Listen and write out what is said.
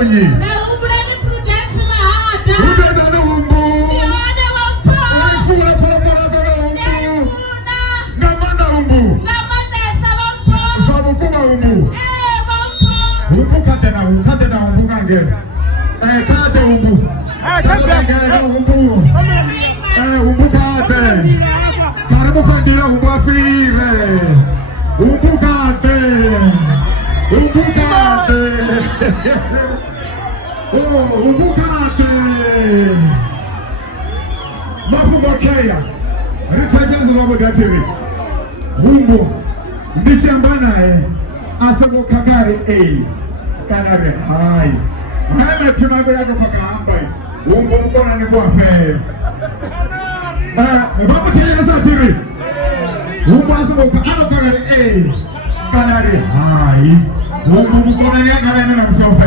Nyonyi. Na umbrani Prudence Mahata. Utenda na umbu. Yone wampo. Waifura popo na kona umbu. Ngamanda umbu. Ngamanda esa wampo. Sabu kuma umbu. Wampo. Umbu kate na umbu kange. Kate umbu. Kate umbu. Umbu kate. Karibu kandila umbu apire. Umbu kate. Umbu kate. Umbu kate. Mapugo Kenya. Ritajenzi wabo datiri. Umbu. Ndishambana asabo kagari kanare hai. Hana tunagula kwa kaamba. Umbu mkona ni kwa pe. Baba tena satiri. Umbu asabo kagari kanare hai. Umbu mkona ni kanare na msofa.